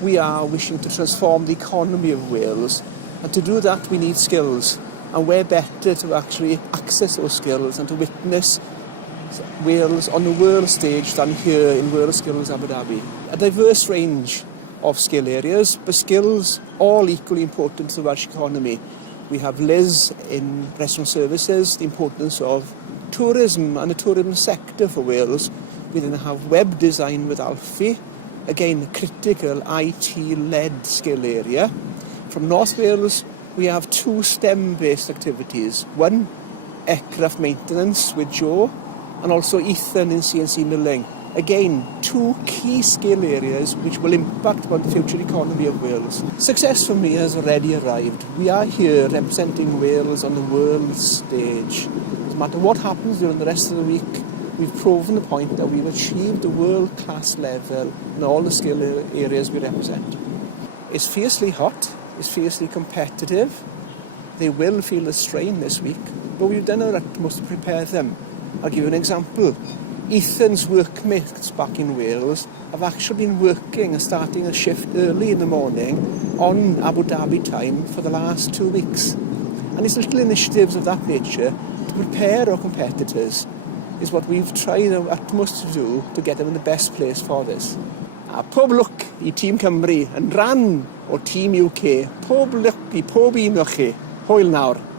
we are wishing to transform the economy of Wales, and to do that we need skills, and where better to actually access those skills and to witness Wales on the world stage than here in World Skills Abu Dhabi. A diverse range of skill areas, but skills all equally important to the Welsh economy. We have Liles in restaurant services, the importance of tourism and the tourism sector for Wales. We then have web design with Alfie, again a critical IT-led skill area. From North Wales, we have two STEM-based activities. One, aircraft maintenance with Joe, and also Ethan in CNC milling. Again, two key skill areas which will impact on the future economy of Wales. Success for me has already arrived. We are here representing Wales on the world stage. No matter what happens during the rest of the week, we've proven the point that we've achieved a world-class level in all the skill areas we represent. It's fiercely hot, it's fiercely competitive. They will feel the strain this week, but we've done our utmost to prepare them. I'll give you an example. Ethan's workmates back in Wales have actually been working and starting a shift early in the morning on Abu Dhabi time for the last 2 weeks. And it's little initiatives of that nature to prepare our competitors is what we've tried our utmost to do to get them in the best place for this. A pob lwc I Tîm Cymru yn rhan o Tîm UK. Pob lwc I pob un o chi. Hwyl nawr.